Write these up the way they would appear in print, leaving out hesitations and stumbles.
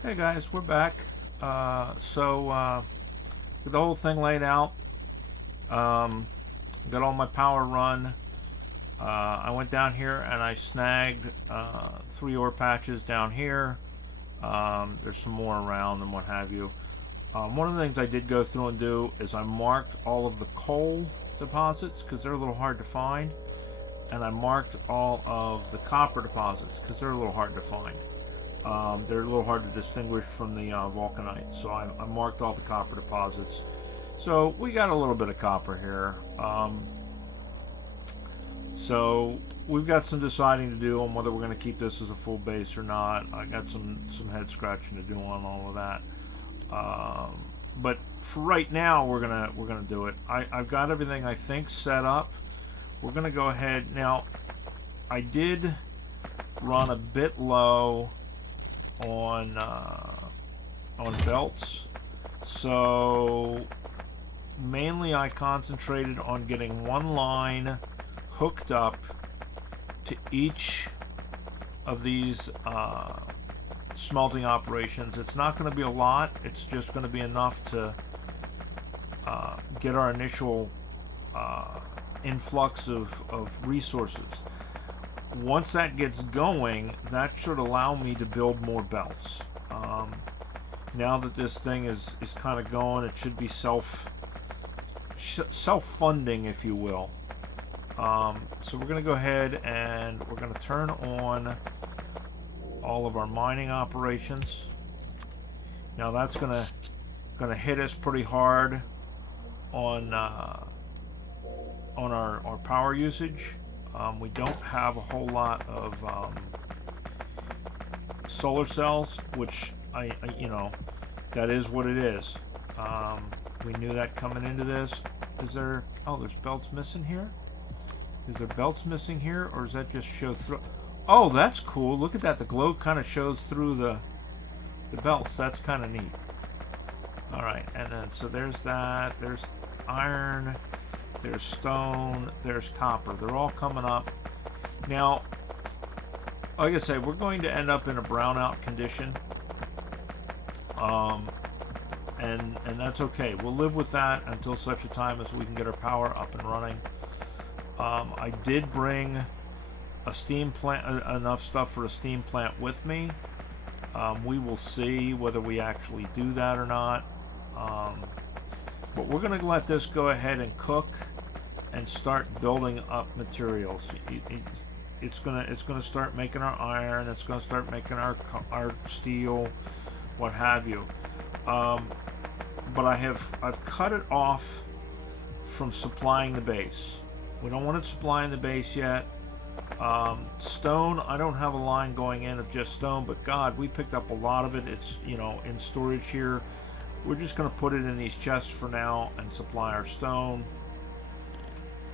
Hey guys, we're back. With the whole thing laid out, got all my power run. I went down here and I snagged 3 ore patches down here. There's some more around and what have you. One of the things I did go through and do is I marked all of the coal deposits because they're a little hard to find, and I marked all of the copper deposits because they're a little hard to find. They're a little hard to distinguish from the vulcanite, so I marked all the copper deposits. So we got a little bit of copper here. So we've got some deciding to do on whether we're going to keep this as a full base or not. I got some head scratching to do on all of that. But for right now, we're gonna do it. I've got everything I think set up. We're gonna go ahead now. I did run a bit low on belts, so mainly I concentrated on getting one line hooked up to each of these smelting operations. It's not going to be a lot. It's just going to be enough to get our initial influx of resources. Once that gets going, that should allow me to build more belts. Now that this thing is kind of going, it should be self-funding, if you will. So we're going to go ahead and we're going to turn on all of our mining operations. Now that's going to hit us pretty hard on our power usage. We don't have a whole lot of solar cells, which I that is what it is. We knew that coming into this. Is there? Oh, there's belts missing here. Is there belts missing here, or does that just show through? Oh, that's cool. Look at that. The glow kind of shows through the belts. That's kind of neat. All right, and then so there's that. There's iron. There's stone. There's copper. They're all coming up. Now, like I say, we're going to end up in a brownout condition. And that's okay. We'll live with that until such a time as we can get our power up and running. I did bring a steam plant, enough stuff for a steam plant with me. We will see whether we actually do that or not. But we're going to let this go ahead and cook and start building up materials. It's gonna start making our iron. It's gonna start making our steel, what have you. But I've cut it off from supplying the base. We don't want it supplying the base yet. Stone, I don't have a line going in of just stone, but God, we picked up a lot of it. It's in storage here. We're just going to put it in these chests for now and supply our stone,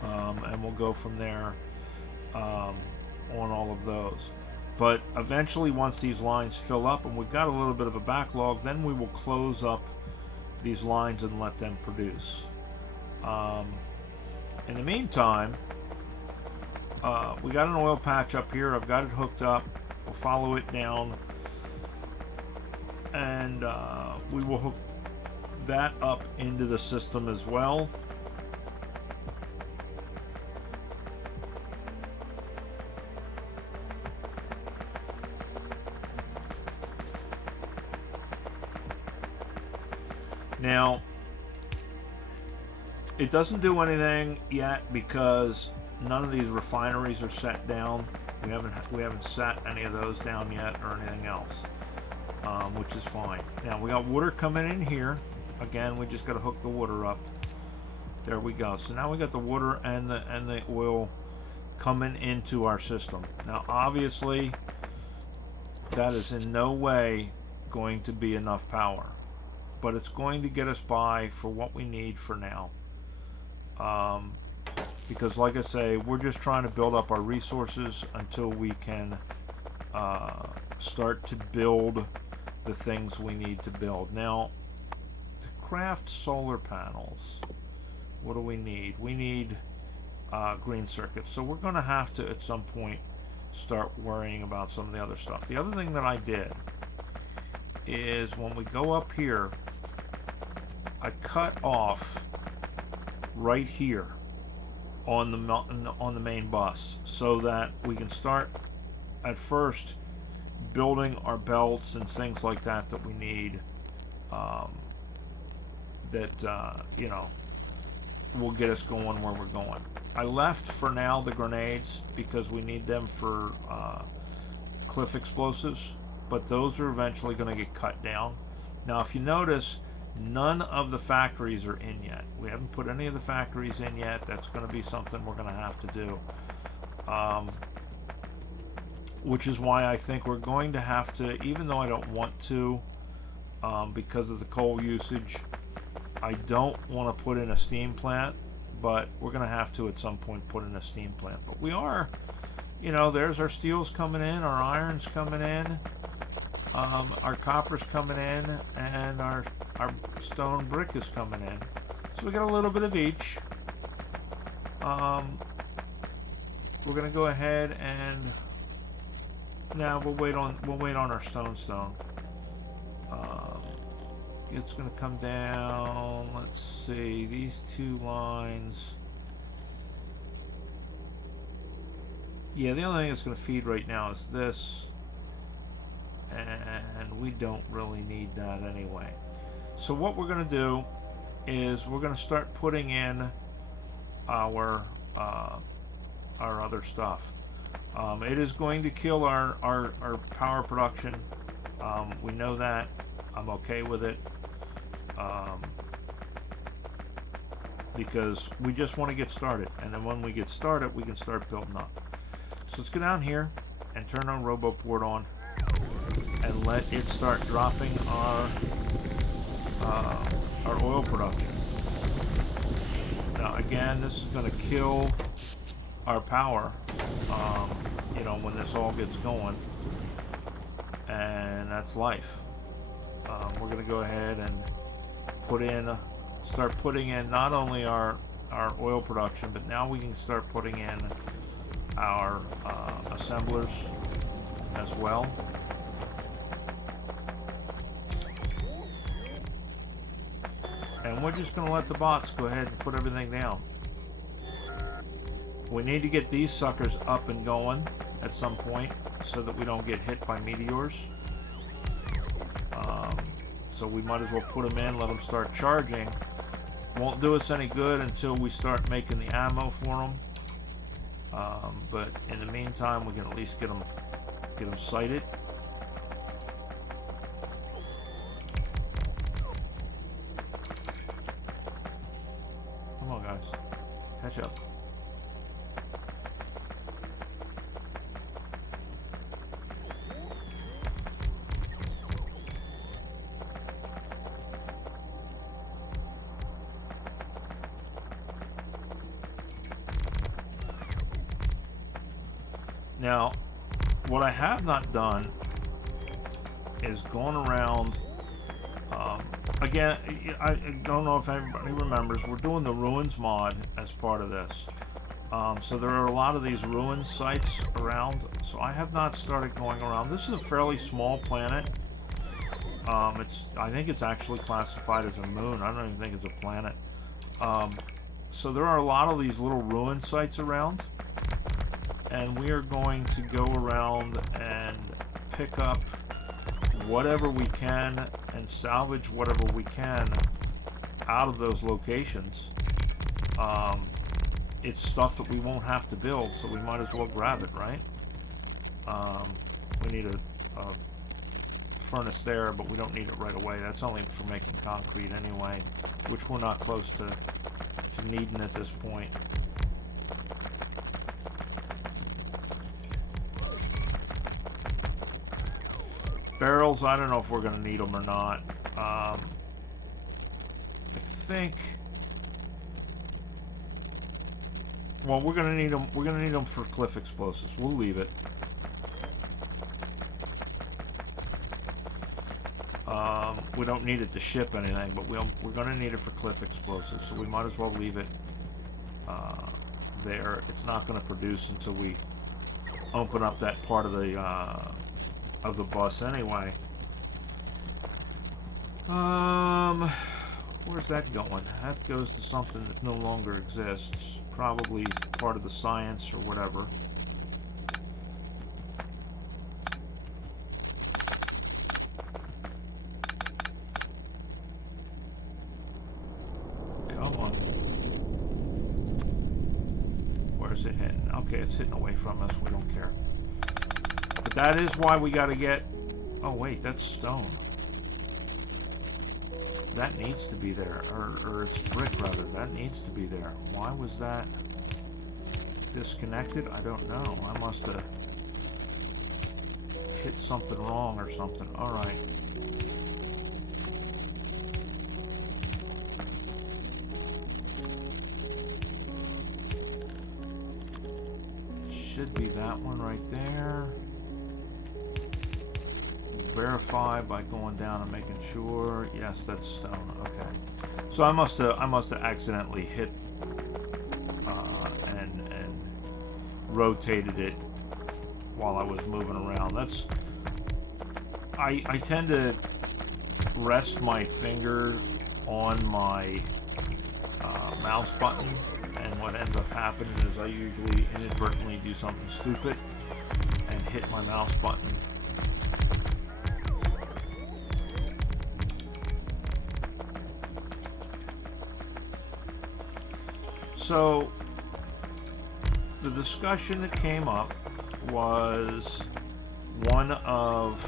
and we'll go from there on all of those. But eventually, once these lines fill up and we've got a little bit of a backlog, then we will close up these lines and let them produce. In the meantime, we got an oil patch up here. I've got it hooked up. We'll follow it down, and we will hook that up into the system as well. Now, it doesn't do anything yet because none of these refineries are set down. We haven't set any of those down yet or anything else, which is fine. Now we got water coming in here. Again, we just got to hook the water up. There we go. So now we got the water and the oil coming into our system. Now, obviously, that is in no way going to be enough power, but it's going to get us by for what we need for now. Because like I say, we're just trying to build up our resources until we can start to build the things we need to build. Now, to craft solar panels, what do we need? We need green circuits. So we're going to have to, at some point, start worrying about some of the other stuff. The other thing that I did is when we go up here, I cut off right here on the main bus so that we can start at first building our belts and things like that that we need, you know, will get us going where we're going. I left for now the grenades because we need them for cliff explosives, but those are eventually going to get cut down. Now if you notice, none of the factories are in yet. We haven't put any of the factories in yet. That's going to be something we're going to have to do, which is why I think we're going to have to, even though I don't want to, because of the coal usage, I don't want to put in a steam plant, but we're going to have to at some point put in a steam plant. But we are, you know, there's our steel's coming in, our iron's coming in, our copper's coming in, and our stone brick is coming in. So we got a little bit of each. We're going to go ahead and now we'll wait on our stone. It's going to come down. Let's see, these two lines. Yeah, the only thing that's going to feed right now is this, and we don't really need that anyway. So what we're going to do is we're going to start putting in our other stuff. It is going to kill our power production. We know that. I'm okay with it. Because we just want to get started, and then when we get started we can start building up. So let's go down here and turn our RoboPort on and let it start dropping our oil production. Now again, this is going to kill our power, you know, when this all gets going, and that's life. We're going to go ahead and start putting in not only our oil production, but now we can start putting in our assemblers as well. And we're just going to let the bots go ahead and put everything down. We need to get these suckers up and going at some point so that we don't get hit by meteors. So we might as well put them in, let them start charging. Won't do us any good until we start making the ammo for them. But in the meantime, we can at least get them sighted. Come on, guys, catch up. Now, what I have not done is gone around, again, I don't know if anybody remembers, we're doing the ruins mod as part of this. So there are a lot of these ruins sites around, so I have not started going around. This is a fairly small planet. I think it's actually classified as a moon. I don't even think it's a planet. So there are a lot of these little ruin sites around. And we are going to go around and pick up whatever we can and salvage whatever we can out of those locations. It's stuff that we won't have to build, so we might as well grab it, right? We need a furnace there, but we don't need it right away. That's only for making concrete anyway, which we're not close to needing at this point. Barrels, I don't know if we're going to need them or not. I think, well, we're going to need them. We're going to need them for cliff explosives. We'll leave it. We don't need it to ship anything, but we're going to need it for cliff explosives, so we might as well leave it there. It's not going to produce until we open up that part of the bus anyway. Where's that going? That goes to something that no longer exists. Probably part of the science or whatever. Come on. Where's it hitting? Okay, it's hitting away from us. We don't care. But that is why we got to get... Oh, wait, that's stone. That needs to be there. Or it's brick, rather. That needs to be there. Why was that disconnected? I don't know. I must have hit something wrong or something. Alright. Should be that one right there. Verify by going down and making sure. Yes, that's stone. Okay. So I must have accidentally hit and rotated it while I was moving around. That's I tend to rest my finger on my mouse button, and what ends up happening is I usually inadvertently do something stupid and hit my mouse button. So, the discussion that came up was one of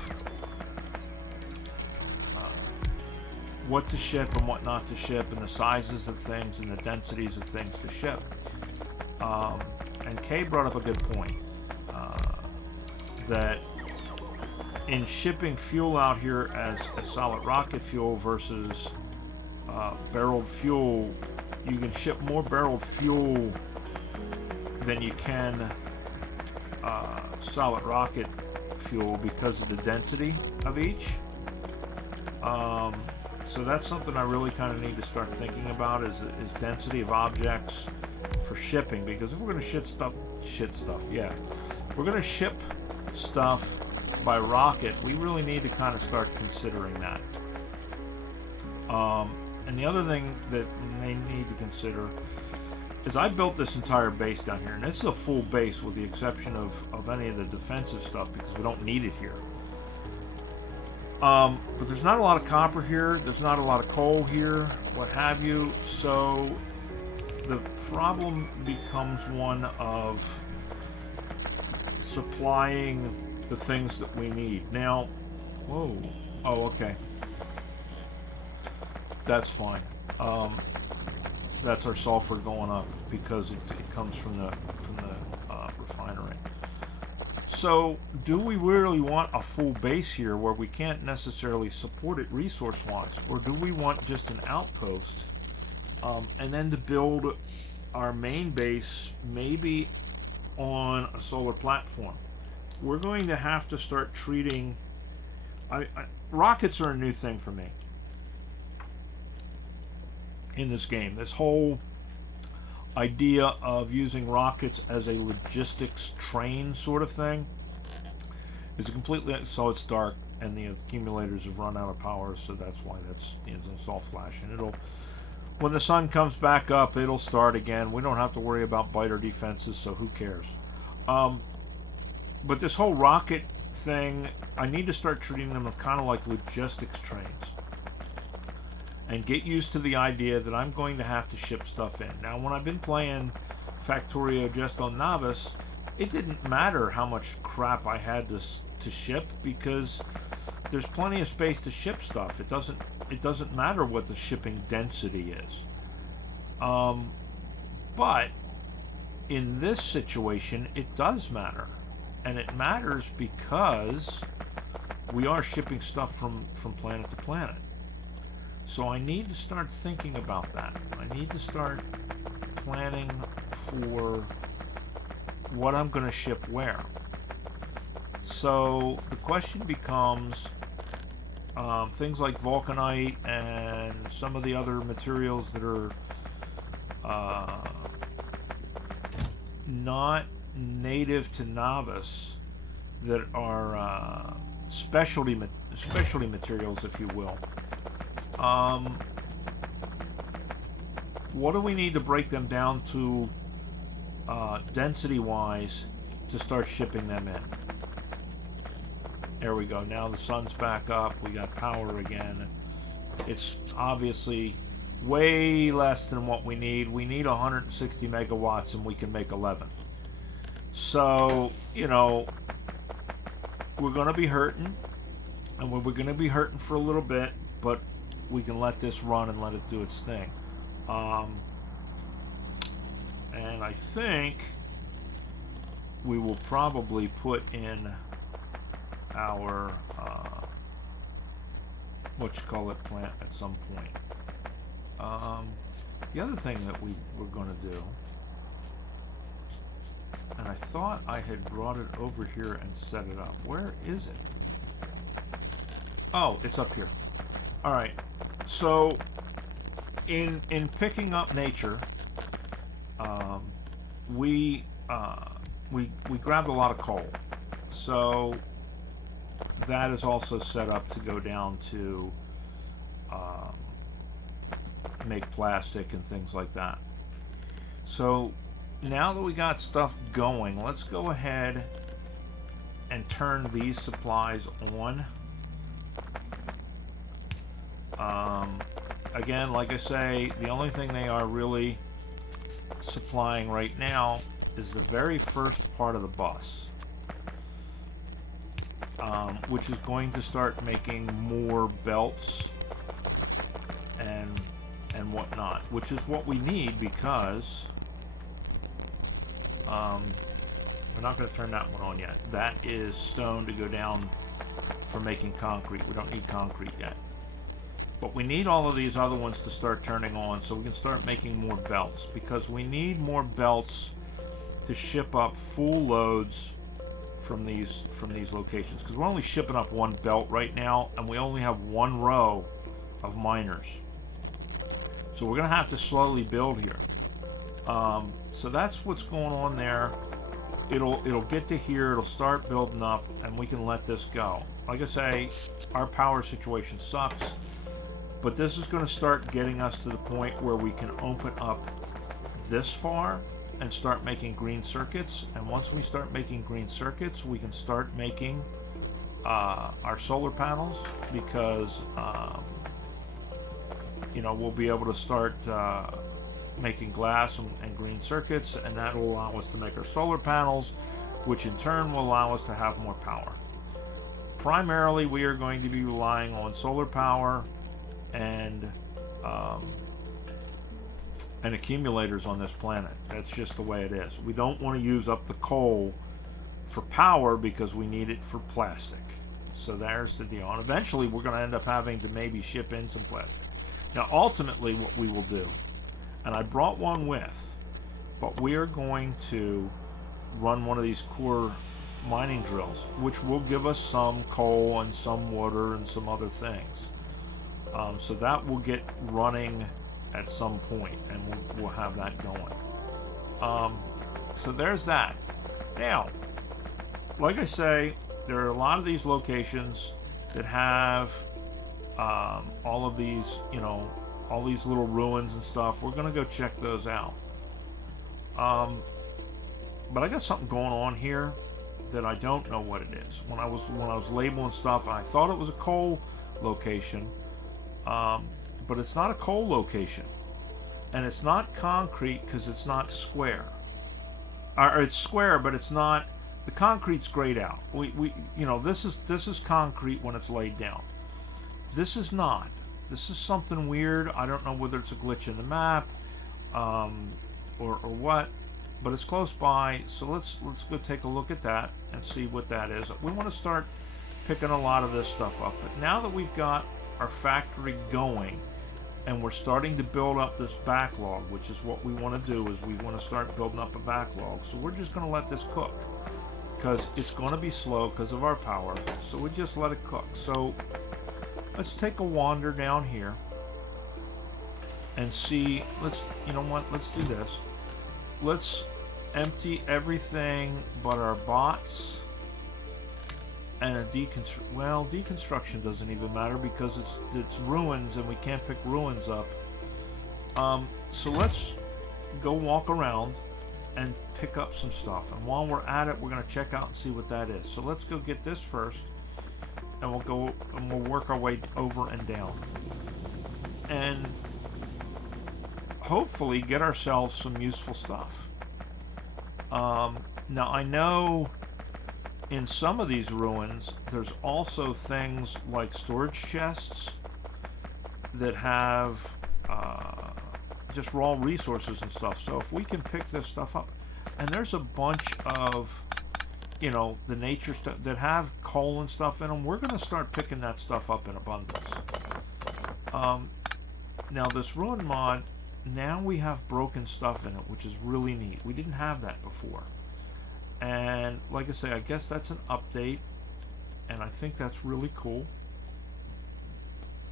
what to ship and what not to ship, and the sizes of things and the densities of things to ship. And Kay brought up a good point, that in shipping fuel out here as a solid rocket fuel versus barreled fuel, you can ship more barreled fuel than you can solid rocket fuel because of the density of each. So that's something I really kind of need to start thinking about is density of objects for shipping, because if we're going to ship stuff, if we're going to ship stuff by rocket, we really need to kind of start considering that. And the other thing that we may need to consider is I built this entire base down here, and this is a full base with the exception of any of the defensive stuff because we don't need it here. But there's not a lot of copper here, there's not a lot of coal here, what have you, so the problem becomes one of supplying the things that we need. Now, whoa, oh, okay. That's fine. That's our sulfur going up because it comes from the refinery. So, do we really want a full base here where we can't necessarily support it resource-wise, or do we want just an outpost, and then to build our main base maybe on a solar platform? We're going to have to start treating. Rockets are a new thing for me in this game. This whole idea of using rockets as a logistics train sort of thing is completely... So it's dark and the accumulators have run out of power, so that's why it's all flashing. When the sun comes back up, it'll start again. We don't have to worry about biter defenses, so who cares? But this whole rocket thing, I need to start treating them kind of like logistics trains and get used to the idea that I'm going to have to ship stuff in. Now, when I've been playing Factorio just on Novice, it didn't matter how much crap I had to ship because there's plenty of space to ship stuff. It doesn't matter what the shipping density is. But in this situation, it does matter. And it matters because we are shipping stuff from planet to planet. So I need to start thinking about that. I need to start planning for what I'm going to ship where. So the question becomes things like vulcanite and some of the other materials that are not native to Novice, that are specialty materials, if you will. What do we need to break them down to density-wise to start shipping them in? There we go. Now the sun's back up. We got power again. It's obviously way less than what we need. We need 160 megawatts and we can make 11. So, you know, we're going to be hurting. And we're going to be hurting for a little bit, but we can let this run and let it do its thing. And I think we will probably put in our plant at some point. The other thing that we were going to do, and I thought I had brought it over here and set it up. Where is it? Oh, it's up here. All right. So in picking up nature, we grabbed a lot of coal. So that is also set up to go down to make plastic and things like that. So now that we got stuff going, let's go ahead and turn these supplies on. Again, like I say, the only thing they are really supplying right now is the very first part of the bus, which is going to start making more belts and whatnot, which is what we need because we're not going to turn that one on yet. That is stone to go down for making concrete. We don't need concrete yet. But we need all of these other ones to start turning on so we can start making more belts, because we need more belts to ship up full loads from these locations, because we're only shipping up one belt right now and we only have one row of miners. So we're going to have to slowly build here. So that's what's going on there. It'll get to here, it'll start building up, and we can let this go. Like I say, our power situation sucks, but this is going to start getting us to the point where we can open up this far and start making green circuits. And once we start making green circuits, we can start making our solar panels, because you know, we'll be able to start making glass and green circuits, and that will allow us to make our solar panels, which in turn will allow us to have more power. Primarily, we are going to be relying on solar power and accumulators on this planet. That's just the way it is. We don't want to use up the coal for power because we need it for plastic. So there's the deal. And eventually we're going to end up having to maybe ship in some plastic. Now ultimately what we will do, and I brought one with, but we are going to run one of these core mining drills, which will give us some coal and some water and some other things. So that will get running at some point, and we'll have that going. So there's that. Now, like I say, there are a lot of these locations that have all of these, you know, all these little ruins and stuff. We're gonna go check those out. But I got something going on here that I don't know what it is. When I was labeling stuff, I thought it was a coal location. But it's not a coal location, and it's not concrete because it's not square. Or it's square, but it's not. The concrete's grayed out. You know, this is concrete when it's laid down. This is not. This is something weird. I don't know whether it's a glitch in the map, or what, but it's close by. So let's go take a look at that and see what that is. We want to start picking a lot of this stuff up. But now that we've got our factory going and we're starting to build up this backlog, which is what we want to do, is we want to start building up a backlog. So we're just going to let this cook, because it's going to be slow because of our power. So we just let it cook. So let's take a wander down here and see. You know what, let's do this. Let's empty everything but our bots And a deconstruction doesn't even matter because it's ruins and we can't pick ruins up. So let's go walk around and pick up some stuff. And while we're at it, we're going to check out and see what that is. So let's go get this first, and we'll work our way over and down. And hopefully get ourselves some useful stuff. Now I know in some of these ruins there's also things like storage chests that have just raw resources and stuff. So if we can pick this stuff up, and there's a bunch of, you know, the nature stuff that have coal and stuff in them, we're going to start picking that stuff up in abundance. Now this ruin mod, now we have broken stuff in it, which is really neat. We didn't have that before. And like I say, I guess that's an update, and I think that's really cool.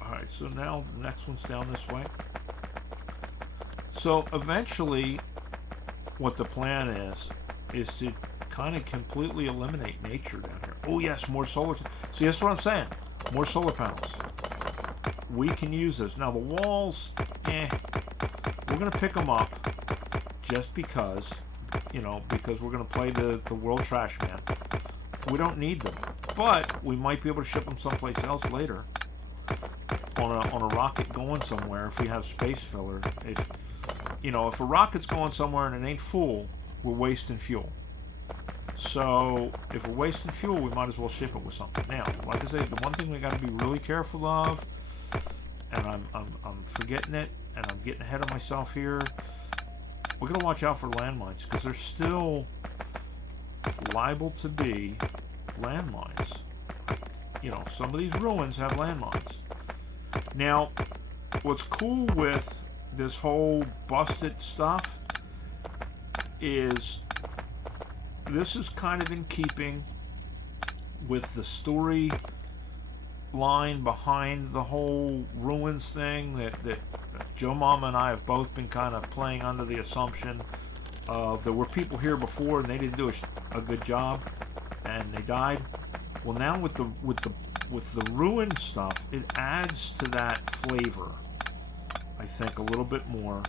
Alright, so now the next one's down this way. So eventually what the plan is to kind of completely eliminate nature down here. Oh yes, more solar. See, that's what I'm saying. More solar panels. We can use this. Now the walls, we're going to pick them up just because, you know, because we're going to play the world trash man. We don't need them, but we might be able to ship them someplace else later on a rocket going somewhere if we have space filler. If, you know, if a rocket's going somewhere and it ain't full, we're wasting fuel. So if we're wasting fuel, we might as well ship it with something. Now, like I say, the one thing we got to be really careful of, and I'm forgetting it, and I'm getting ahead of myself here. We're gonna watch out for landmines because there's still liable to be landmines. You know, some of these ruins have landmines. Now, what's cool with this whole busted stuff is this is kind of in keeping with the story line behind the whole ruins thing that Joe Mama and I have both been kind of playing under the assumption of there were people here before and they didn't do a good job and they died. Well, now with the ruin stuff, it adds to that flavor, I think, a little bit more.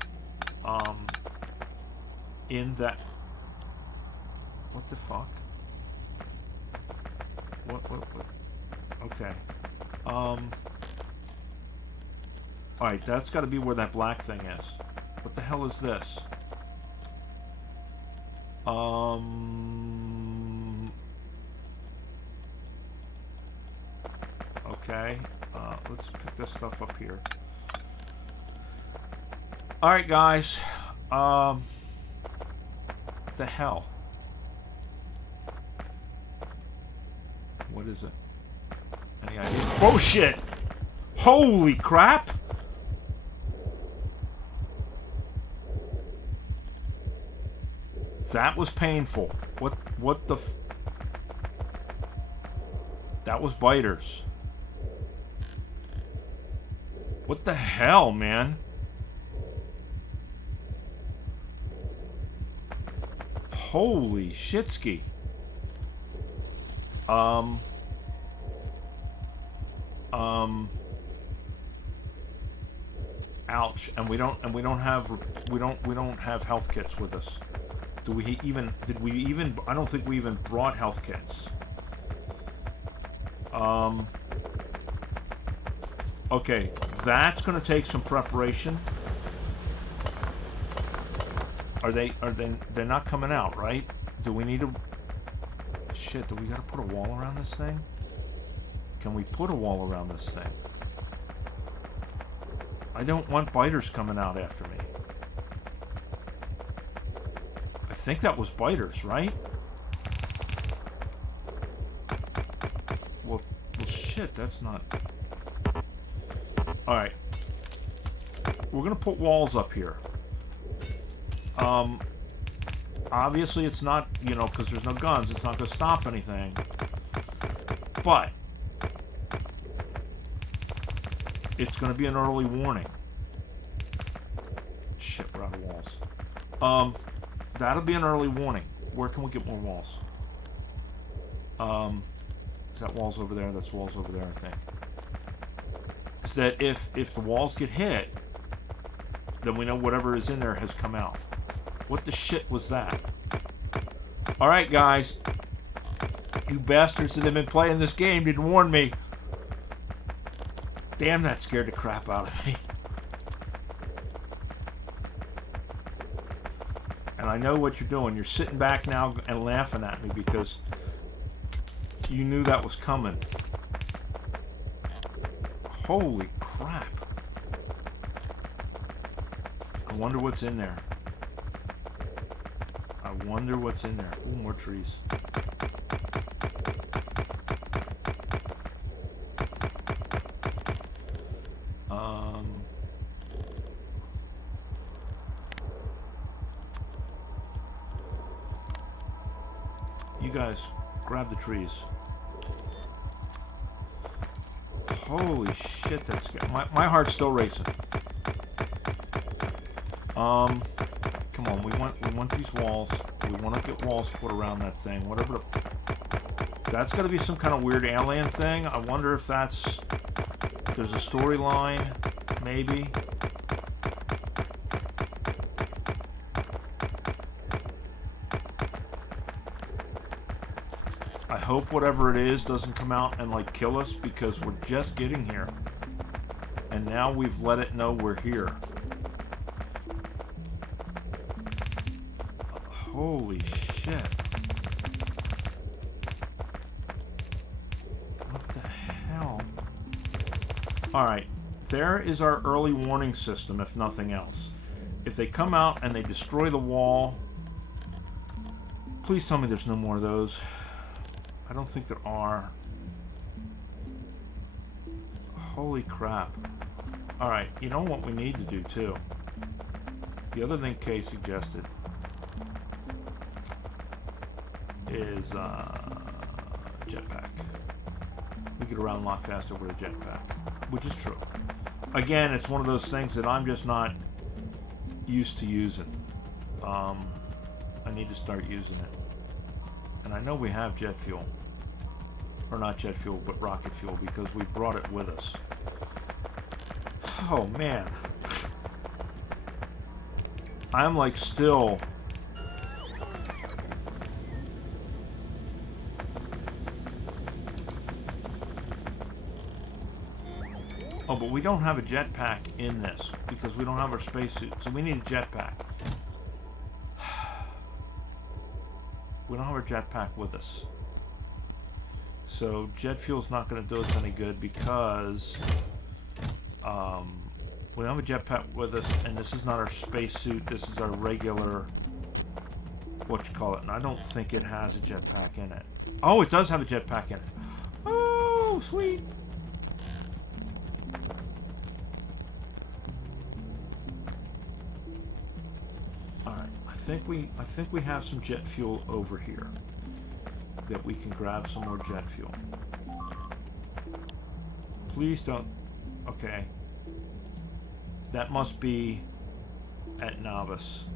In that, what the fuck? What? Okay. Alright, that's got to be where that black thing is. What the hell is this? Okay. Let's pick this stuff up here. Alright, guys. What the hell? What is it? Any idea? Oh shit! Holy crap! That was painful. What the that was biters. What the hell, man? Holy shitski. Ouch. And we don't have health kits with us. Did we even I don't think we even brought health kits. Okay, that's going to take some preparation. They're not coming out, right? Do we need to... Shit, do we got to put a wall around this thing? Can we put a wall around this thing? I don't want biters coming out after me. I think that was biters, right? Well shit, that's not... Alright. We're gonna put walls up here. Obviously it's not, you know, because there's no guns, it's not gonna stop anything. But it's gonna be an early warning. Shit, we're out of walls. That'll be an early warning. Where can we get more walls? Is that walls over there? That's walls over there, I think. Is that if the walls get hit, then we know whatever is in there has come out. What the shit was that? Alright, guys. You bastards that have been playing this game didn't warn me. Damn, that scared the crap out of me. And I know what you're doing. You're sitting back now and laughing at me because you knew that was coming. Holy crap. I wonder what's in there. I wonder what's in there. Ooh, more trees. You guys, grab the trees. Holy shit, that's good. My heart's still racing. Come on, we want these walls. We want to get walls put around that thing. Whatever that's got to be some kind of weird alien thing. I wonder if there's a storyline, maybe. I hope whatever it is doesn't come out and like kill us because we're just getting here. And now we've let it know we're here. Holy shit. What the hell? Alright, there is our early warning system, if nothing else. If they come out and they destroy the wall, please tell me there's no more of those. I don't think there are. Holy crap. Alright, you know what we need to do too? The other thing Kay suggested is jetpack. We get around a lot faster with a jetpack, which is true. Again, it's one of those things that I'm just not used to using. I need to start using it. And I know we have jet fuel. Or not jet fuel, but rocket fuel, because we brought it with us. Oh, man. I'm like still... Oh, but we don't have a jetpack in this, because we don't have our spacesuit, so we need a jetpack. We don't have our jetpack with us. So jet fuel's not going to do us any good because we don't have a jetpack with us, and this is not our spacesuit. This is our regular, and I don't think it has a jetpack in it. Oh, it does have a jetpack in it. Oh, sweet. All right, I think we have some jet fuel over here that we can grab some more jet fuel. Please don't. Okay. That must be at Novice.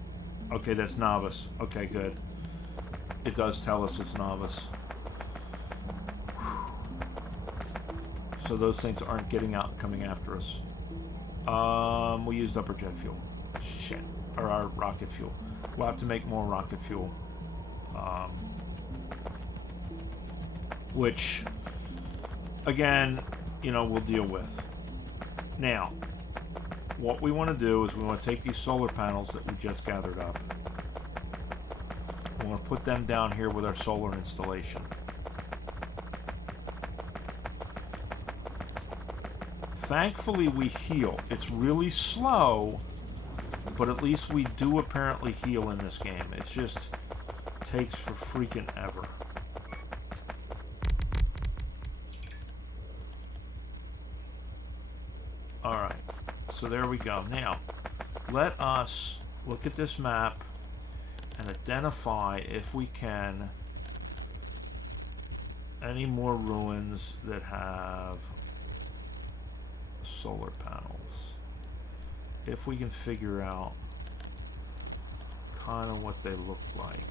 Okay, that's Novice. Okay, good. It does tell us it's Novice. So those things aren't getting out and coming after us. We used up our jet fuel. Shit. Or our rocket fuel. We'll have to make more rocket fuel. Which, again, you know, we'll deal with. Now, what we want to do is we want to take these solar panels that we just gathered up. We want to put them down here with our solar installation. Thankfully, we heal. It's really slow, but at least we do apparently heal in this game. It just takes for freaking ever. Alright, so there we go. Now, let us look at this map and identify, if we can, any more ruins that have solar panels. If we can figure out kind of what they look like.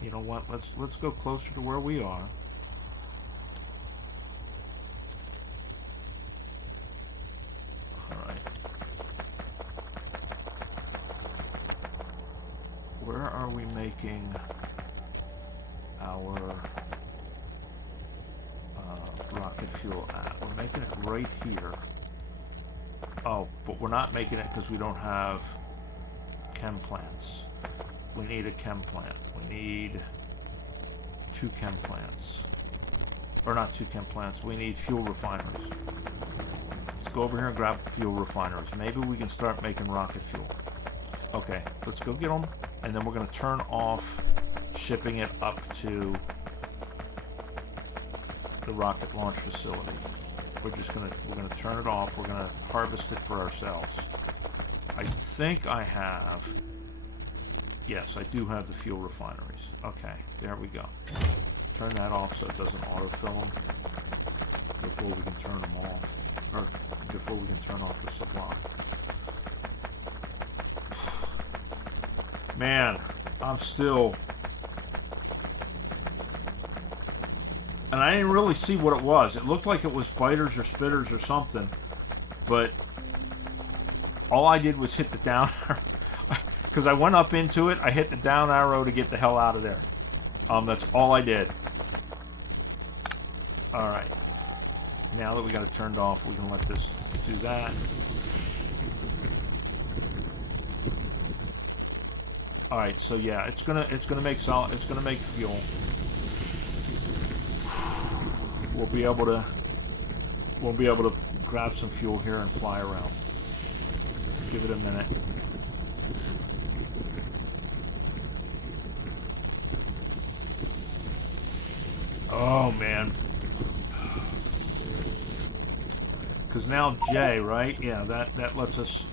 You know what? Let's go closer to where we are. are we making our rocket fuel at? We're making it right here. Oh, but we're not making it because we don't have chem plants. We need a chem plant. We need 2 chem plants. Or not 2 chem plants. We need fuel refineries. Let's go over here and grab fuel refineries. Maybe we can start making rocket fuel. Okay, let's go get them. And then we're going to turn off shipping it up to the rocket launch facility. We're gonna turn it off. We're gonna harvest it for ourselves. I think I have. Yes, I do have the fuel refineries. Okay, there we go. Turn that off so it doesn't autofill them before we can turn them off, or before we can turn off the supply. Man, I'm still. And I didn't really see what it was. It looked like it was biters or spitters or something. But all I did was hit the down arrow. Because I went up into it, I hit the down arrow to get the hell out of there. That's all I did. Alright. Now that we got it turned off, we can let this do that. Alright, so yeah, it's gonna make fuel. We'll be able to grab some fuel here and fly around. Give it a minute. Oh man. Because now J, right? Yeah, that lets us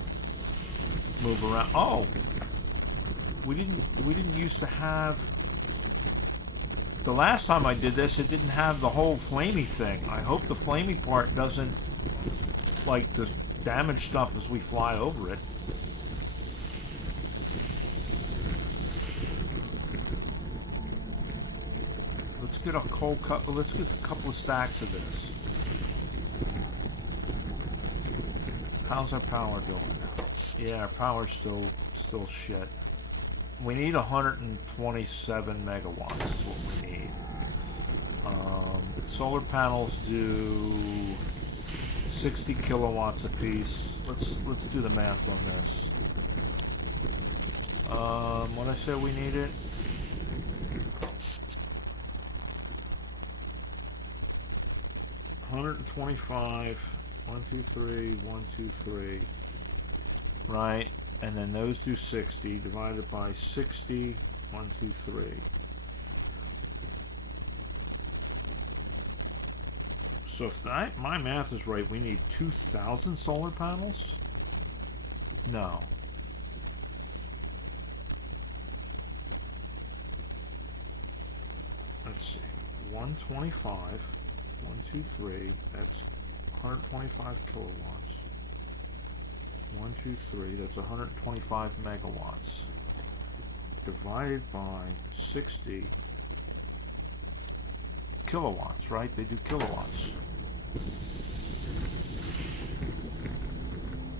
move around. Oh, we didn't used to have. The last time I did this, it didn't have the whole flamey thing. I hope the flamey part doesn't, like, the damage stuff as we fly over it. Let's get a let's get a couple of stacks of this. How's our power doing? Yeah, our power's still shit. We need 127 megawatts is what we need. Solar panels do 60 kilowatts a piece. Let's do the math on this. What I said we needed? $125. 1, 2, 3. 1, 2, 3. Right. And then those do 60 divided by 60. 1, 2, 3. So if my math is right, we need 2,000 solar panels? No. Let's see. 125. 1, 2, 3. That's 125 kilowatts. 1, 2, 3. That's 125 megawatts. Divided by 60 kilowatts, right? They do kilowatts.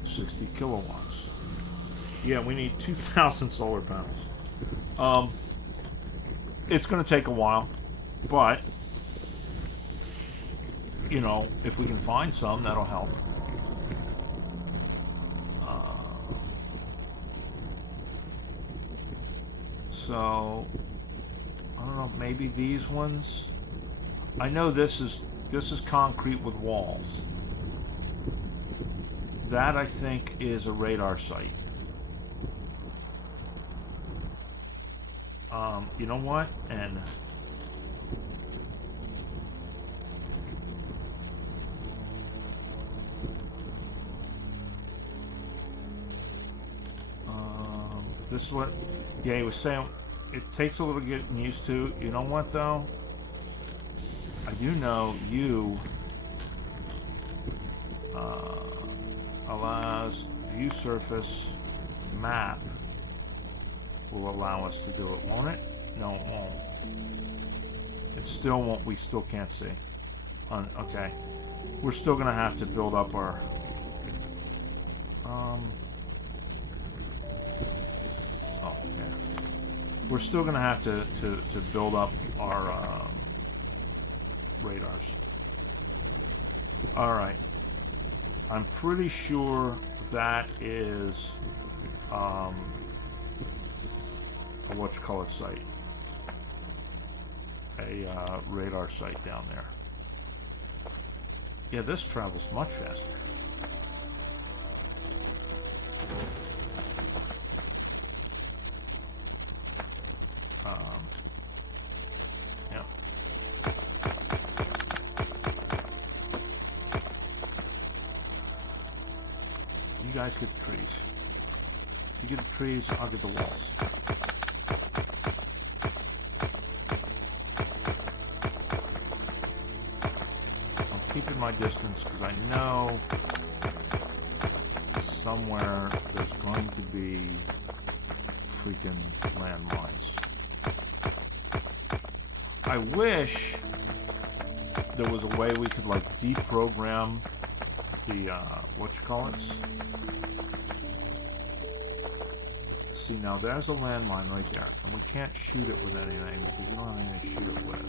60 kilowatts. Yeah, we need 2,000 solar panels. It's going to take a while, but you know, if we can find some, that'll help. So I don't know, maybe these ones. I know this is concrete with walls. That I think is a radar site. You know what? And this is what, yeah, he was saying. It takes a little getting used to. You know what, though? I do know you allows view surface map will allow us to do it, won't it? No, it won't. It still won't. We still can't see. Okay, we're still gonna have to build up our. Oh yeah. we're still going to have to build up our radars. Alright. I'm pretty sure that is a whatchamacallit site. A radar site down there. Yeah, this travels much faster. Yeah. You guys get the trees. You get the trees, I'll get the walls. I'm keeping my distance because I know somewhere there's going to be freaking landmines. I wish there was a way we could like deprogram the whatchamacallits. See, now there's a landmine right there, and we can't shoot it with anything because we don't have anything to shoot it with.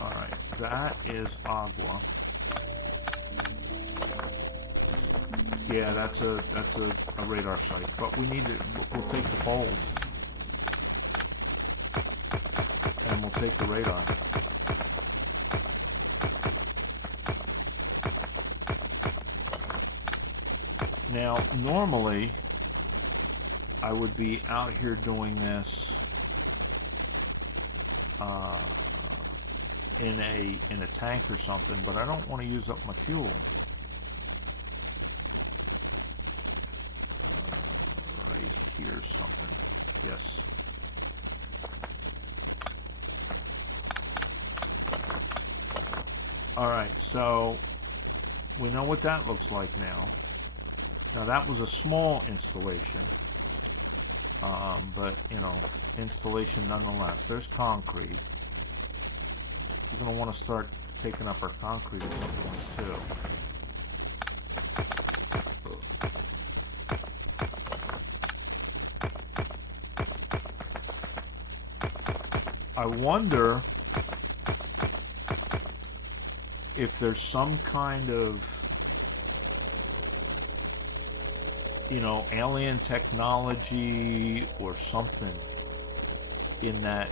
Alright, that is agua. Yeah, that's a radar site, but we need to, we'll take the poles. And we'll take the radar. Now, normally, I would be out here doing this in a tank or something, but I don't want to use up my fuel. Right here, something. Yes. Alright, so we know what that looks like now. Now that was a small installation, but you know, installation nonetheless. There's concrete. We're going to want to start taking up our concrete at some point too. I wonder if there's some kind of, you know, alien technology or something in that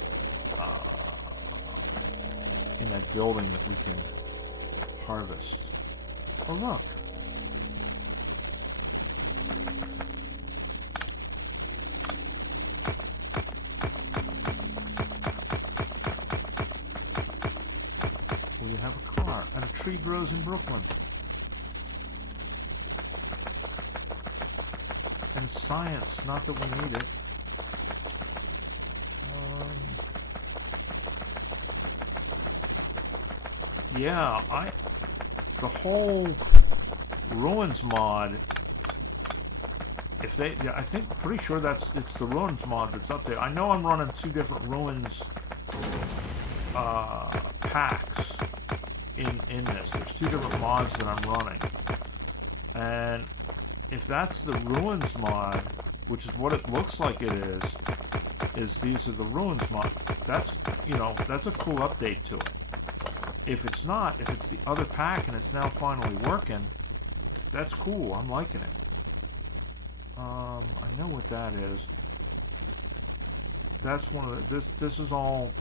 building that we can harvest. Oh, look. We have a car, and a tree grows in Brooklyn. And science, not that we need it. Yeah, the whole Ruins mod, if they, I think, pretty sure it's the Ruins mod that's up there. I know I'm running 2 different Ruins packs in this. There's 2 different mods that I'm running. And if that's the Ruins mod, which is what it looks like it is these are the Ruins mod. That's, you know, that's a cool update to it. If it's not, if it's the other pack and it's now finally working, that's cool. I'm liking it. I know what that is. That's one of the, this is all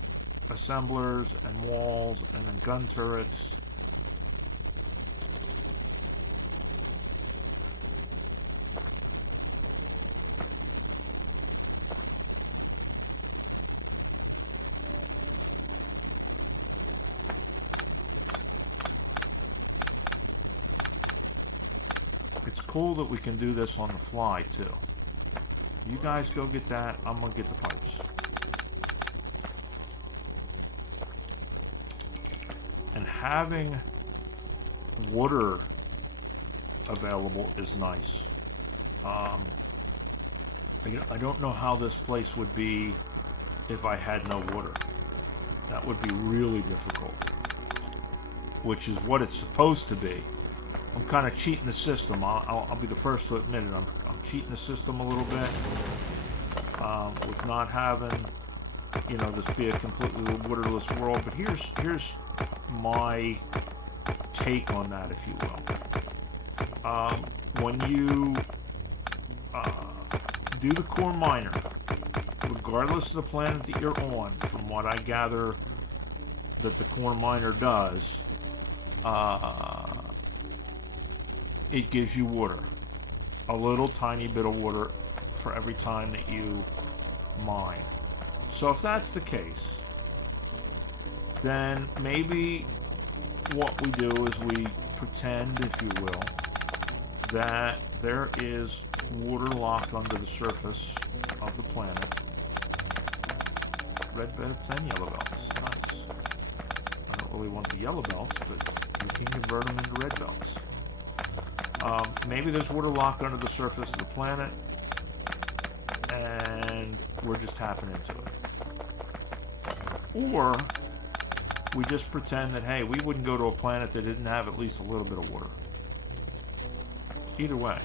assemblers and walls and then gun turrets. It's cool that we can do this on the fly too. You guys go get that, I'm gonna get the pipes. And having water available is nice. I don't know how this place would be if I had no water. That would be really difficult. Which is what it's supposed to be. I'm kind of cheating the system. I'll be the first to admit it. I'm cheating the system a little bit. with not having, you know, this be a completely waterless world. But here's my take on that, if you will. When you do the core miner, regardless of the planet that you're on, from what I gather that the core miner does, it gives you water. A little tiny bit of water for every time that you mine. So if that's the case, then maybe what we do is we pretend, if you will, that there is water locked under the surface of the planet. Red belts and yellow belts. Nice. I don't really want the yellow belts, but you can convert them into red belts. Maybe there's water locked under the surface of the planet, and we're just tapping into it. Or we just pretend that, hey, we wouldn't go to a planet that didn't have at least a little bit of water. Either way.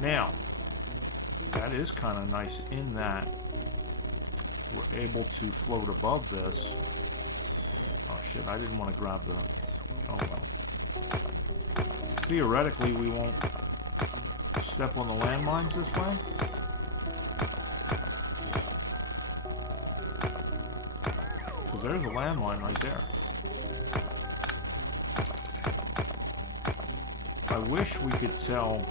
Now, that is kind of nice in that we're able to float above this. Oh shit, I didn't want to grab the... Oh well. Theoretically, we won't step on the landmines this way. Because there's a landmine right there. I wish we could tell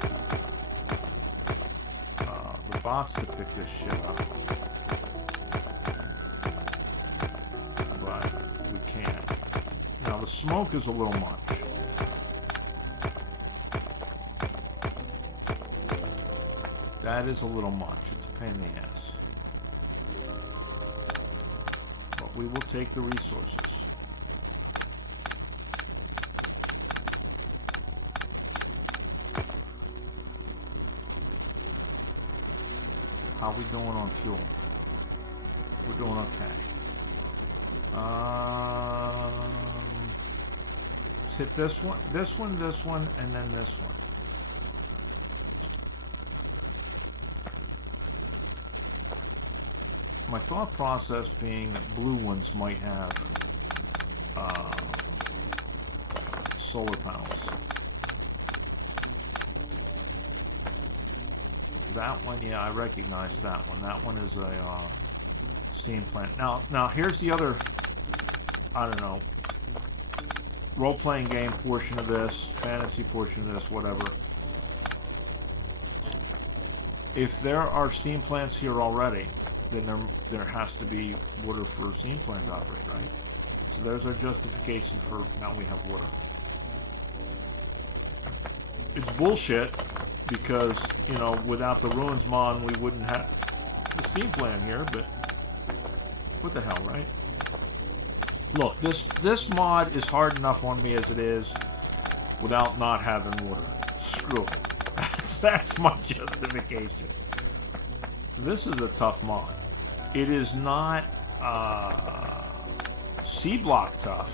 the bots to pick this shit up. But we can't. Now the smoke is a little much. That is a little much. It's a pain in the ass. But we will take the resources. How we doing on fuel? We're doing okay. Let's hit this one, and then this one. My thought process being that blue ones might have solar panels. That one, yeah, I recognize that one. That one is a steam plant. Now here's the other, I don't know, role-playing game portion of this, fantasy portion of this, whatever. If there are steam plants here already, then there has to be water for steam plants to operate, right? So there's our justification for now we have water. It's bullshit because, you know, without the ruins mod we wouldn't have the steam plant here, but what the hell, right? Look, this mod is hard enough on me as it is without not having water. Screw it. That's my justification. This is a tough mod. It is not C-block tough.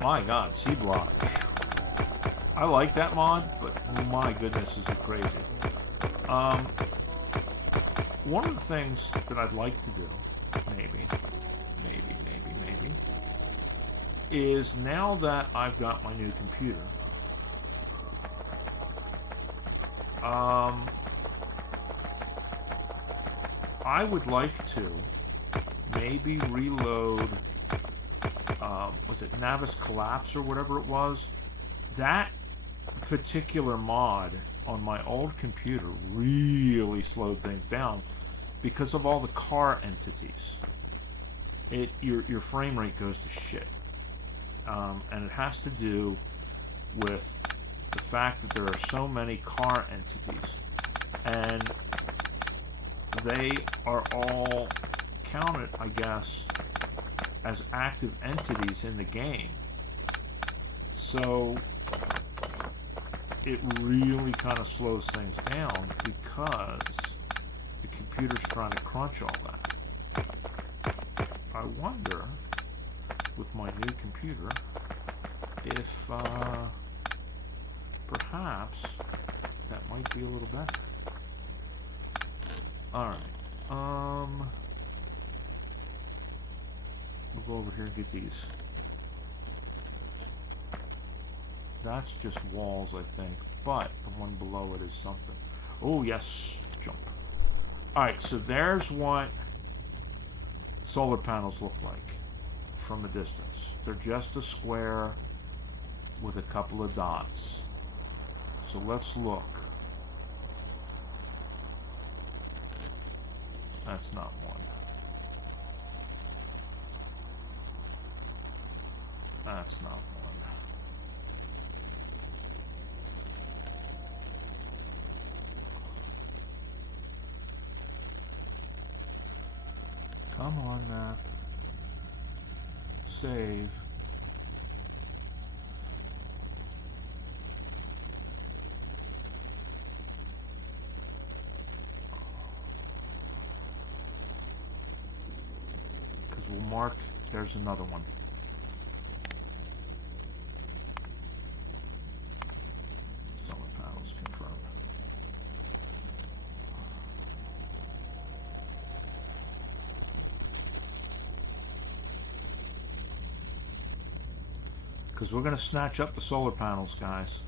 My god, C-block. I like that mod, but my goodness, is it crazy. One of the things that I'd like to do, maybe, is now that I've got my new computer, I would like to maybe reload, was it Navis Collapse or whatever it was? That particular mod on my old computer really slowed things down because of all the car entities. Your frame rate goes to shit. And it has to do with the fact that there are so many car entities, and they are all counted, I guess, as active entities in the game. So it really kind of slows things down because the computer's trying to crunch all that. I wonder with my new computer if perhaps that might be a little better. Alright. We'll go over here and get these. That's just walls, I think. But the one below it is something. Oh, yes. Jump. Alright, so there's what solar panels look like from a distance. They're just a square with a couple of dots. So let's look. That's not one. That's not one. Come on, map. Save. Because we'll mark, there's another one. Solar panels confirmed. Because we're going to snatch up the solar panels, guys.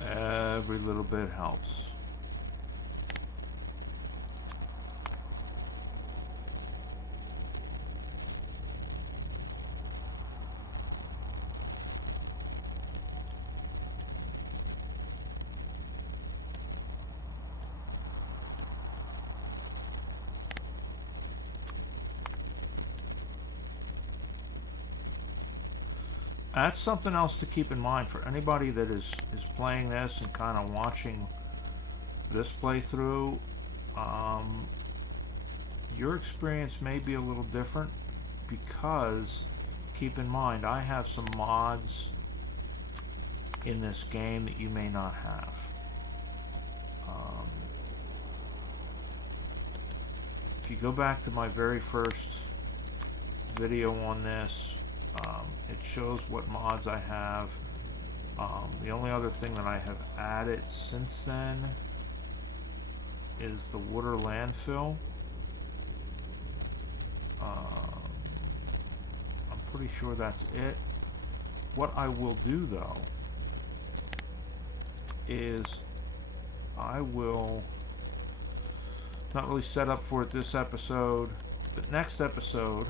Every little bit helps. That's something else to keep in mind for anybody that is playing this and kind of watching this playthrough. Your experience may be a little different because, keep in mind, I have some mods in this game that you may not have. If you go back to my very first video on this, it shows what mods I have. The only other thing that I have added since then is the water landfill. I'm pretty sure that's it. What I will do though is I will not really set up for it this episode, but next episode,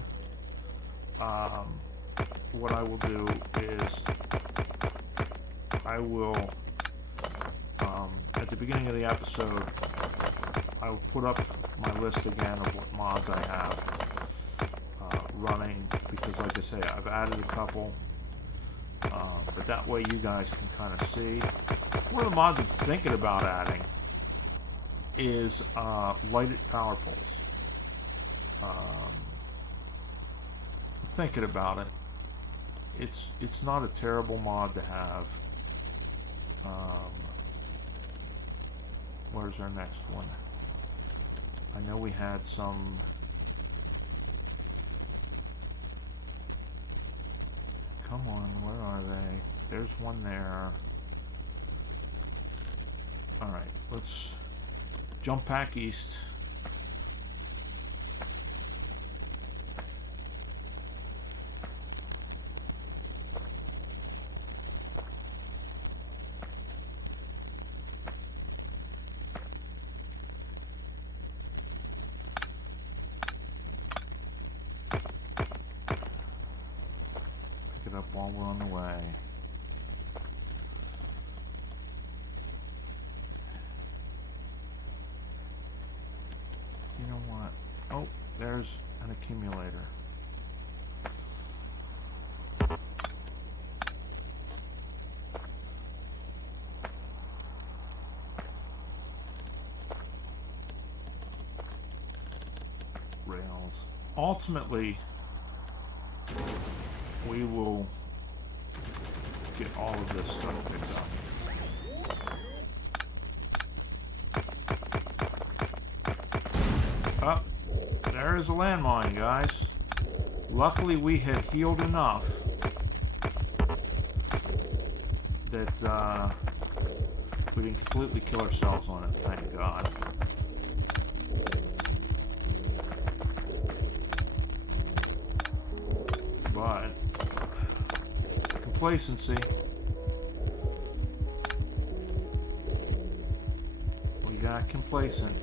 what I will do is I will, at the beginning of the episode, I will put up my list again of what mods I have running, because like I say, I've added a couple, but that way you guys can kind of see. One of the mods I'm thinking about adding is lighted power poles. Thinking about it. It's not a terrible mod to have. Where's our next one? I know we had some. Come on, where are they? There's one there. Alright, let's jump back east. Up while we're on the way. You know what? Oh, there's an accumulator. Rails. Ultimately, we will get all of this stuff picked up. Oh, there is a landmine, guys. Luckily, we had healed enough that we didn't completely kill ourselves on it, thank God. But complacency. We got complacent.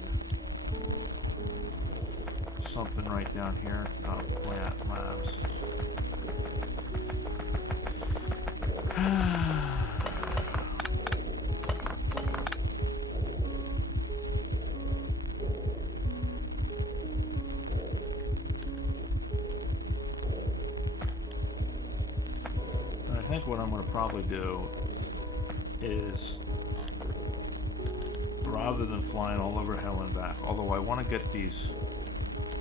Something right down here. Oh, plant labs. I think what I'm going to probably do is, rather than flying all over hell and back, although I want to get these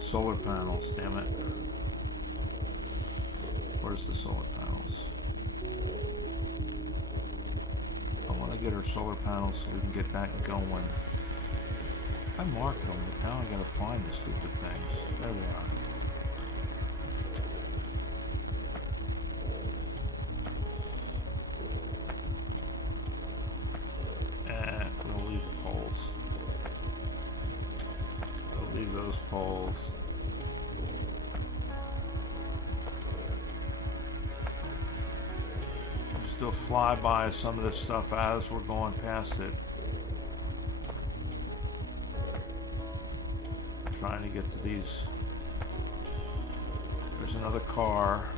solar panels, damn it. Where's the solar panels? I want to get our solar panels so we can get that going. I marked them, but now I gotta find the stupid things. There they are. We'll leave the poles. We'll leave those poles. Still fly by some of this stuff as we're going past it. Trying to get to these. There's another car.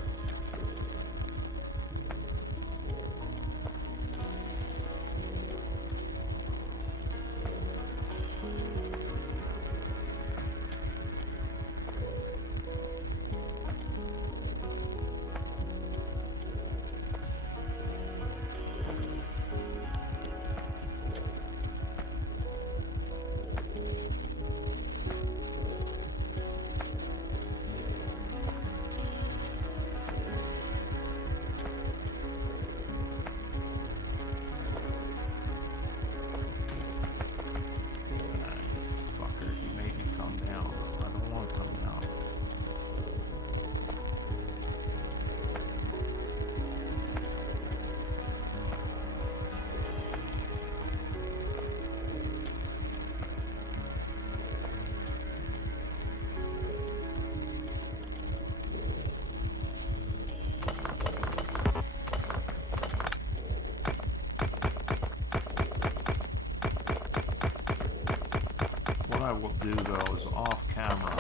I will do though is off camera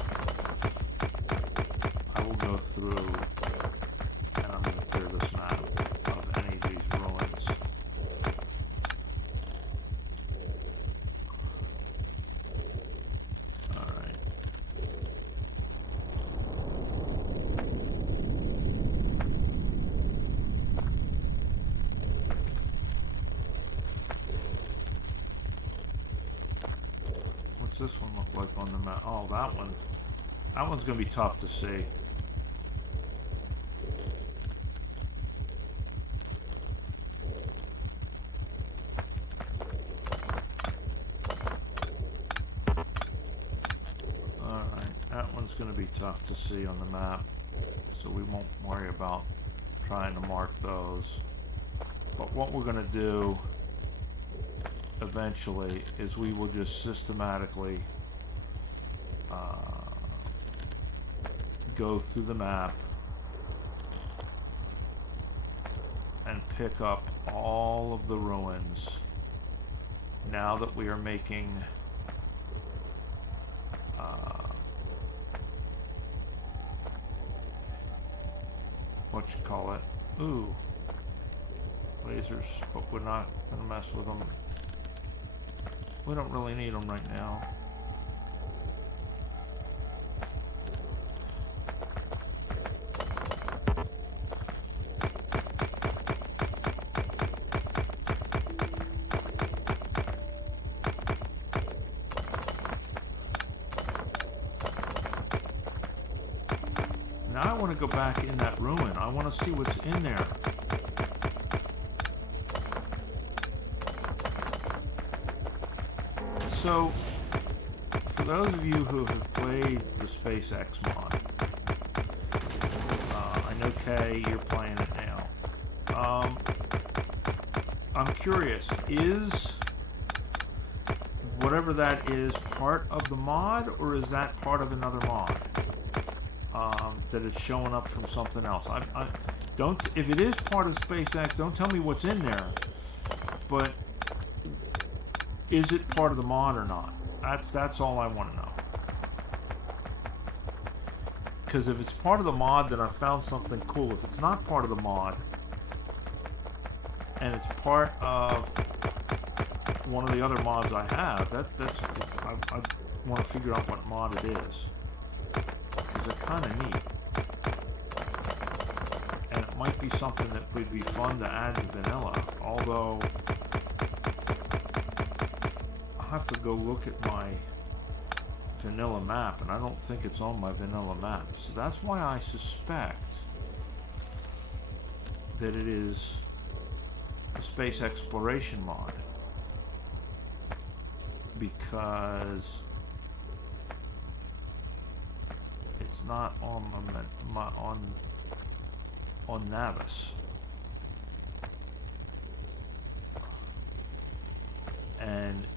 I will go through and I'm going to clear this map of any of these ruins. Alright. What's this one look like on the map? Oh, that one. That one's going to be tough to see. Alright, that one's going to be tough to see on the map. So we won't worry about trying to mark those. But what we're going to do eventually is we will just systematically go through the map and pick up all of the ruins now that we are making what you call it, ooh, lasers, but we're not gonna mess with them. We don't really need them right now. Now I want to go back in that ruin. I want to see what's in there. So, for those of you who have played the SpaceX mod, I know Kay, you're playing it now. I'm curious, is whatever that is part of the mod, or is that part of another mod that is showing up from something else? I don't. If it is part of SpaceX, don't tell me what's in there. But is it part of the mod or not? That's all I want to know. Because if it's part of the mod, then I found something cool. If it's not part of the mod, and it's part of one of the other mods I have, I want to figure out what mod it is. Because they're kind of neat. And it might be something that would be fun to add to vanilla. Although, I'll have to go look at my vanilla map, and I don't think it's on my vanilla map. So that's why I suspect that it is a space exploration mod, because it's not on on Navis. And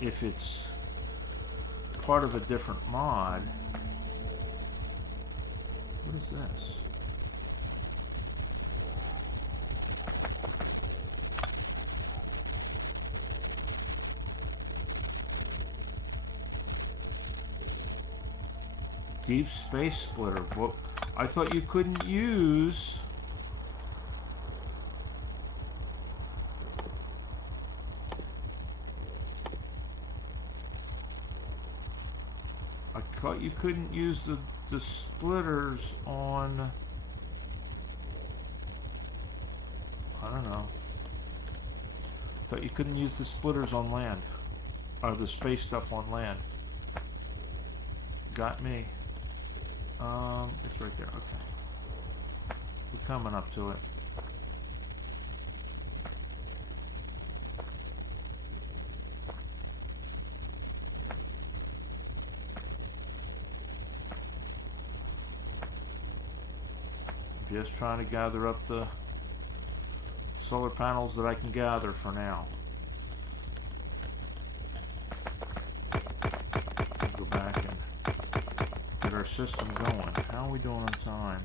if it's part of a different mod, what is this? Deep Space Splitter. Well, I thought you couldn't use... I thought you couldn't use the splitters on... I don't know. I thought you couldn't use the splitters on land. Or the space stuff on land. Got me. It's right there. Okay. We're coming up to it. I'm just trying to gather up the solar panels that I can gather for now. We'll go back and get our system going. How are we doing on time?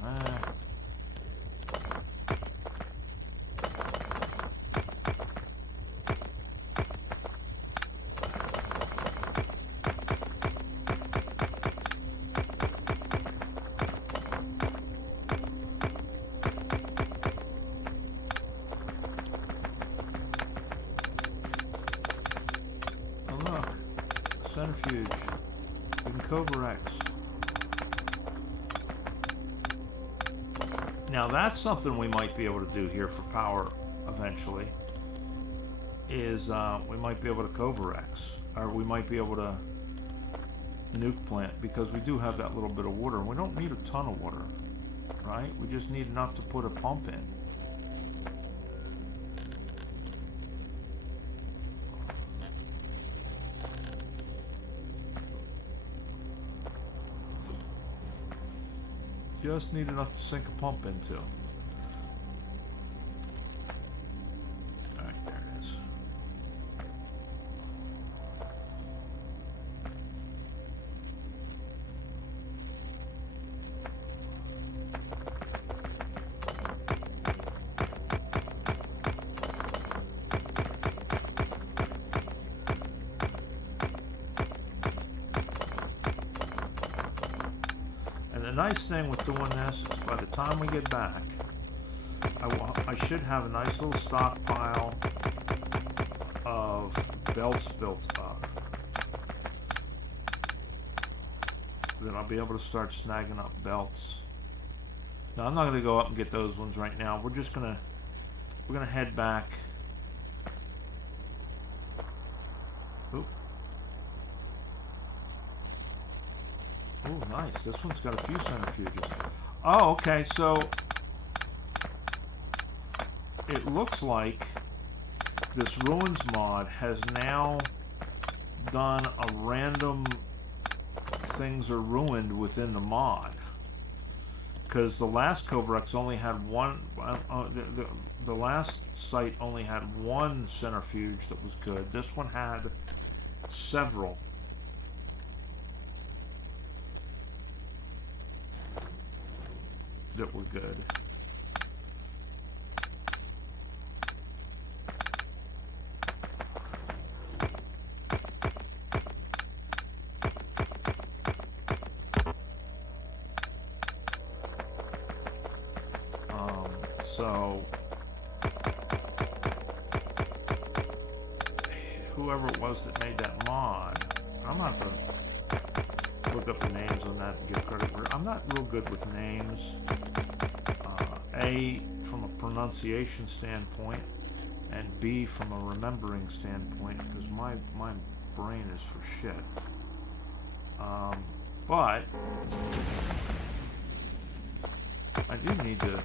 Oh look, centrifuge. We can Cobra-X. Now that's something we might be able to do here for power eventually, is we might be able to Cobra-X, or we might be able to nuke plant, because we do have that little bit of water, and we don't need a ton of water, right? We just need enough to put a pump in. Just need enough to sink a pump into. Alright, there it is. The nice thing with doing this is by the time we get back, I should have a nice little stockpile of belts built up that I'll be able to start snagging up belts. Now I'm not going to go up and get those ones right now. We're gonna head back. Oop. Oh, nice. This one's got a few centrifuges. Oh, okay, so it looks like this ruins mod has now done a random things are ruined within the mod, because the last Covrex only had one. The last site only had one centrifuge that was good. This one had several. That were good. So whoever it was that made that mod, I'm not gonna look up the names on that and give credit for. I'm not real good with names. A, from a pronunciation standpoint, and B, from a remembering standpoint, because my brain is for shit. But I do need to,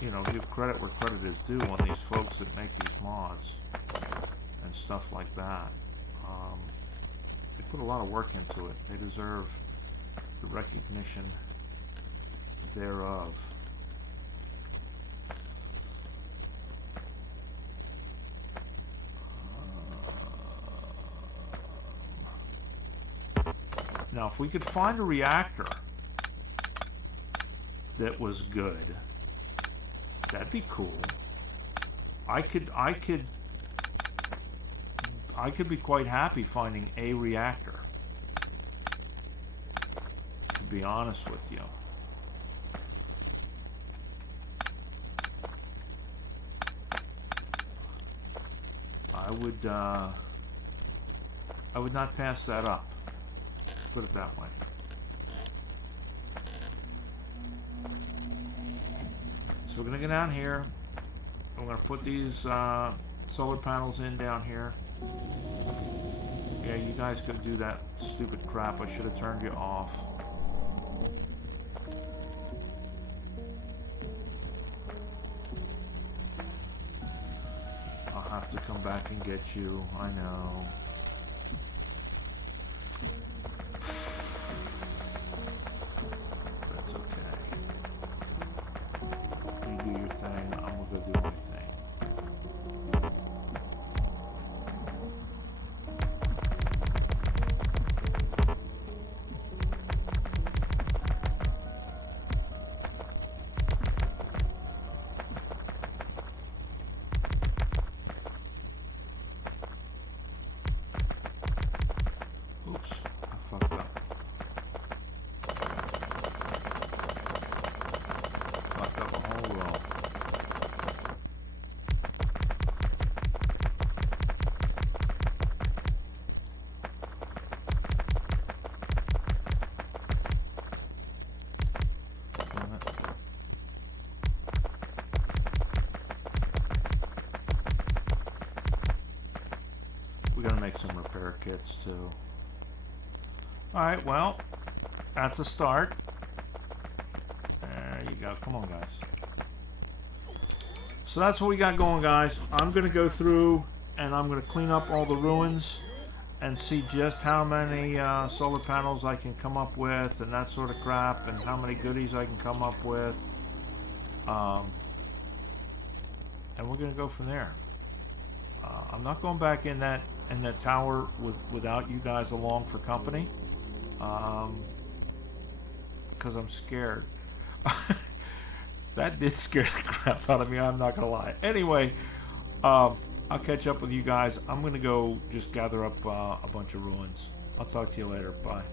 you know, give credit where credit is due on these folks that make these mods and stuff like that. They put a lot of work into it. They deserve the recognition thereof. Now, if we could find a reactor that was good, that'd be cool. I could be quite happy finding a reactor, to be honest with you. I would not pass that up. Put it that way. So we're gonna go down here. I'm gonna put these solar panels in down here. Yeah, you guys could do that stupid crap. I should have turned you off. I'll have to come back and get you. I know. Do your thing, I'm gonna go do my thing. Oops, I fucked up. Fucked up a whole row. We gotta make some repair kits too. Alright, well, that's a start. There you go. Come on, guys. So that's what we got going, guys. I'm gonna go through and I'm gonna clean up all the ruins and see just how many solar panels I can come up with and that sort of crap, and how many goodies I can come up with. And we're gonna go from there. I'm not going back in that tower without you guys along for company, because I'm scared. That did scare the crap out of me, I'm not gonna lie. Anyway, I'll catch up with you guys. I'm gonna go just gather up a bunch of ruins. I'll talk to you later. Bye.